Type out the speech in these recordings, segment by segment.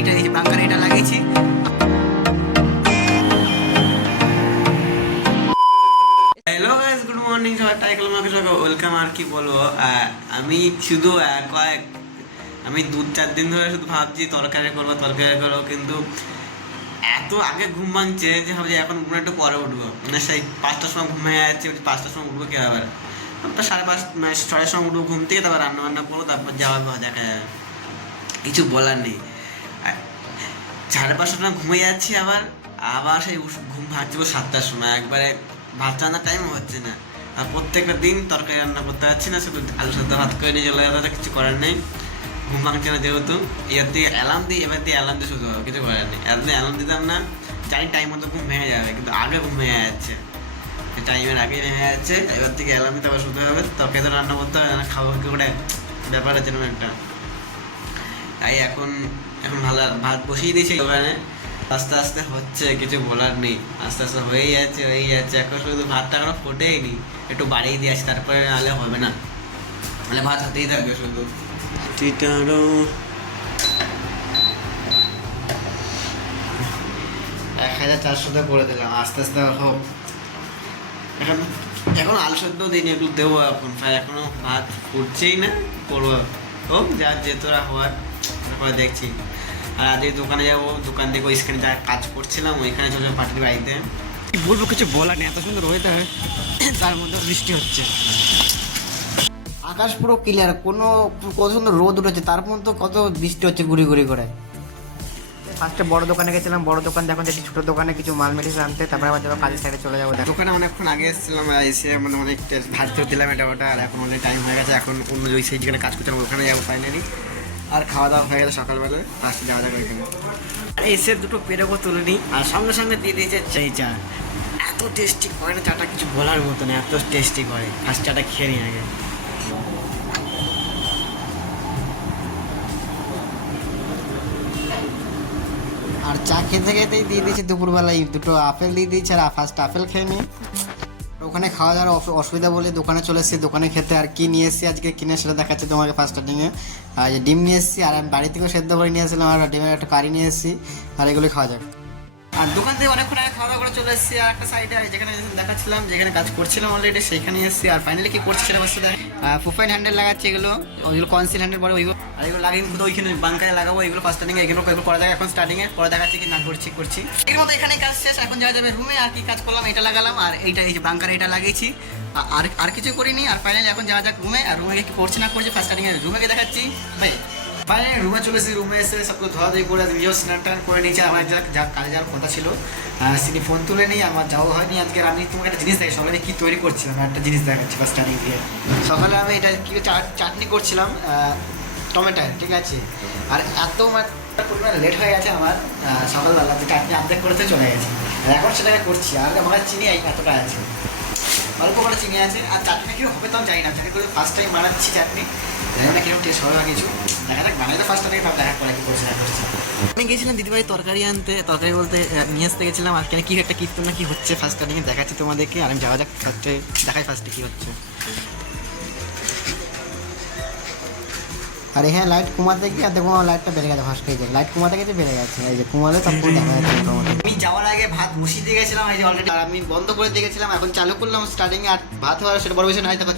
এইটা এই যে বাঙ্কারে এটা লাগিয়েছি। হ্যালো গাইস, গুড মর্নিং সবাই, টাইকেল মাকে সবাই ওয়েলকাম। আর কি বলবো, আমি শুধু আমি 2-4 দিন ধরে শুধু ভাবছি তরকারি করবো, কিন্তু এত আগে ঘুম ভাঙছে যে ভাবছি এখন ঘুম একটু পরে উঠবো, মানে সেই 5টার সময় ঘুমিয়ে যাচ্ছি, 5টার সময় উঠবো কি আবার 5:30 মানে 6টার সময় উঠবো ঘুম থেকে, তারপর রান্না বান্না করবো, তারপর যাওয়া দেখা যাবে, কিছু বলার নেই। 5:30টার সময় ঘুমিয়ে যাচ্ছি, আবার সেই ঘুম ভাঙছি 7টার সময়, একবারে ভাত রান্নার টাইম হচ্ছে না। আর প্রত্যেকটা দিন তরকারি রান্না করতে পারছি না, শুধু আলু সেদ্ধ ভাত করে নিয়ে চলে যাওয়া, কিছু করার নেই। ঘুম ভাঙছে না যেহেতু, এর দিয়ে অ্যালার্ম দিই, এবার দিয়ে অ্যালার্ম দিয়ে শুধু হবে, কিছু করার নেই। এত অ্যালার্ম দিতাম না, জানি টাইম মতো ঘুম ভেঙে যাবে, কিন্তু আগে ঘুম ভেঙে যাচ্ছে, টাইমের আগে ভেঙে যাচ্ছে। এবার থেকে অ্যালার্ম দিতে আবার শুতে হবে, তরকারি তো রান্না করতে হবে, খাবো কি করে ব্যাপার আছে যেরকম একটা। তাই এখন ভালো ভাত বসিয়ে দিয়েছি ওখানে, আস্তে আস্তে হচ্ছে, কিছু বলার নেই, আস্তে আস্তে হয়েই যাচ্ছে। এখন শুধু ভাতটা এখনো ফোটেই নি, একটু বাড়িয়ে দিয়ে আসি, তারপরে নাহলে হবে না, মানে ভাত হাতেই থাকবে শুধু। 1400 করে দিলাম, আস্তে আস্তে হোক। এখন আলু সেদ্ধ দিন একটু দেবো, এখনো ভাত ফুটছেই না, করবো হোক যা যেতরা হওয়ার, তারপরে দেখছি। আর আজকে দোকানে যাবো, দোকান থেকে ওইখানে যা কাজ করছিলাম ওইখানে চলে যাবো পার্টির বাড়িতে। বলবো কিছু বলার নেই, এত সুন্দর ওয়েদার, তার মধ্যে বৃষ্টি হচ্ছে, আকাশ পুরো ক্লিয়ার, কত সুন্দর রোদ উঠেছে, তার মধ্যে কত বৃষ্টি হচ্ছে ঘুরি করে। ফার্স্টে বড় দোকানে গেছিলাম, বড় দোকান দেখুন দেখি ছোটো দোকানে কিছু মাল মেডিসিন আনতে, তারপরে আবার যাবো কাজের সাইডে চলে যাবো। দোকানে অনেকক্ষণ আগে এসেছিলাম, এসে মানে অনেক ভাজতে দিলাম এটা ওটা, আর এখন অনেক টাইম হয়ে গেছে, এখন অন্য ওই সেই যেখানে কাজ করছিলাম ওখানে যাবো ফাইনালি। আর খাওয়া দাওয়া হয়ে গেছে সকালবেলা, ফার্স্টে যাওয়া যাবে ওইখানে। আর এসে দুটো পেরেকও তুলে নিই, আর সঙ্গে সঙ্গে দিয়ে দিয়েছে চা। এত টেস্টি করে না চাটা, কিছু বলার মতো না, এত টেস্টি করে। ফার্স্ট চাটা খেয়ে নিই আগে। আর চা খেতে খেতেই দিয়ে দিয়েছি দুপুরবেলায় দুটো আপেল দিয়ে দিয়েছি, আর ফার্স্ট আপেল খেয়ে নিই। ওখানে খাওয়া দাওয়ার অসুবিধা বলে দোকানে চলে এসেছি, দোকানে খেতে। আর কি নিয়ে এসেছি আজকে কিনে সেটা দেখাচ্ছি তোমাকে ফার্স্ট স্টার্টিংয়ে। আর ডিম নিয়ে এসেছি, আর আমি বাড়ি থেকেও সেদ্ধ করে নিয়ে এসেছিলাম, আর ডিমের একটা কারি নিয়ে এসেছি, আর এগুলি খাওয়া যাবে। আর দোকান থেকে অনেকক্ষণ আগে খাওয়া দাওয়া করে চলে এসেছি, আর একটা সাইডে যেখানে দেখাচ্ছিলাম, যেখানে কাজ করছিলাম অলরেডি, সেখানে এসেছি। আর ফাইনালি কি করছি সেটা বসতে দেয়, প্রোফাইল হ্যান্ডেল লাগাচ্ছি, ওইগুলো কনসিল হ্যান্ডেল পরে ওইগুলো, আর এগুলো লাগিয়ে কোথাও ওইখানে বাঙ্কারে লাগাবো, এগুলো ফার্স্ট স্টার্টিংয়ে এগুলো করা যায় এখন স্টার্টিংয়ে, পরে দেখাচ্ছি কি না করছি। এর মতো এখানে কাজ শেষ, এখন যাওয়া যাবে রুমে। আর কি কাজ করলাম, এটা লাগালাম, আর এইটা এই যে বাঙ্কারে এটা লাগিয়েছি, আর কিছু করিনি। আর ফাইনালি এখন যাওয়া যাক রুমে, আর রুমে কি করছি না করছি ফার্স্ট স্টার্টিংয়ে রুমে দেখাচ্ছি। ভাই ফাইনালি রুমে চলে এসেছি, রুমে এসে সবগুলো ধোয়াধুয়ি করে নিজেও স্নান টান করে নিয়েছি। আমার যা কাজে যাওয়ার কথা ছিল তিনি ফোন তুলে নিই, আমার যাওয়া হয়নি আজকে। আমি তোমাকে একটা জিনিস দেখি সকালে কী তৈরি করছিলাম, একটা জিনিস দেখাচ্ছি ফার্স্ট স্টার্টিং দিয়ে। সকালে আমি এটা কি চাটনি করছিলাম টমেটোর, ঠিক আছে। আর এত পরিমাণ লেট হয়ে গেছে আমার, সকালবেলা চাটনি অর্ধেক করতে চলে গেছে, আর এখন সেটাকে করছি। আর আমার চিনি এতটা আছে, অল্প করে চিনি আছে। আর চাটনি কী হবে তো আমি জানি না, চাটনি করে ফার্স্ট টাইম বানাচ্ছি চাটনি, জানি না কিরকম টেস্ট হবে বা কিছু, দেখা যাক। বানাই তো ফার্স্ট টাইম, দেখা করে কি করছি না করছি। আমি গেছিলাম দিদিভাই তরকারি আনতে, তরকারি বলতে নিয়ে আসতে গেছিলাম। আর কি একটা কীর্তন না কি হচ্ছে ফার্স্ট টাইমে দেখাচ্ছি তোমাদেরকে, আর আমি যাওয়া যাক ফার্স্টে ফার্স্টে কী হচ্ছে। আর এখানে লাইট কমাতে গিয়ে আর দেখো লাইটটা বেড়ে গেছে, ফার্স্ট পেজে লাইট কমাতে গেছে বেড়ে গেছে, এই যে কমালে তারপর দেখা যাচ্ছে মোটামুটি। আমি যাওয়ার আগে ভাত বসিয়ে দিয়ে গেছিলাম, এই যে অলরেডি, আর আমি বন্ধ করে দিয়ে গেছিলাম, এখন চালু করলাম স্টার্টিংয়ে। আর ভাত হওয়ার সেটা বড় বিষয় নয়, দেখো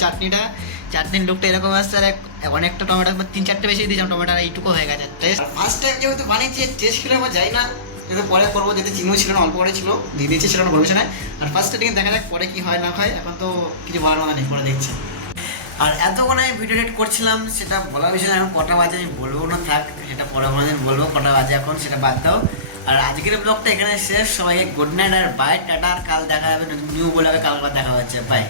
চাটনির লুকটা এরকম আসছে। আর অনেকটা টমেটো 3-4টে বেশি দিয়েছিলাম টমেটো, আর এইটুকু হয়ে গেছে টেস্ট। ফার্স্ট টাইম যেহেতু বানিয়েছি, টেস্ট কিলো আমার যাই না, কিন্তু পরে করবো, যেতে চিনিও ছিল না, অল্প করে ছিল, দিয়ে দিয়েছি, সেটা বড় বিষয় নয়। আর ফার্স্ট স্টার্টিং দেখা যাক পরে কি হয় না হয়, এখন তো কিছু বলার কথা নেই, পরে দেখছি। আর এতক্ষণ আমি ভিডিও এডিট করছিলাম, সেটা বলার বিষয় না, এখন কটা বাজে আমি বলবো না, থাক সেটা পরে দিন বলবো কটা বাজে এখন, সেটা বাদ দাও। আর আজকের ব্লগটা এখানে শেষ, সবাইকে গুড নাইট আর বাই, টাটা। আর কাল দেখা যাবে নিউ ব্লগে, কাল দেখা হচ্ছে, বাই।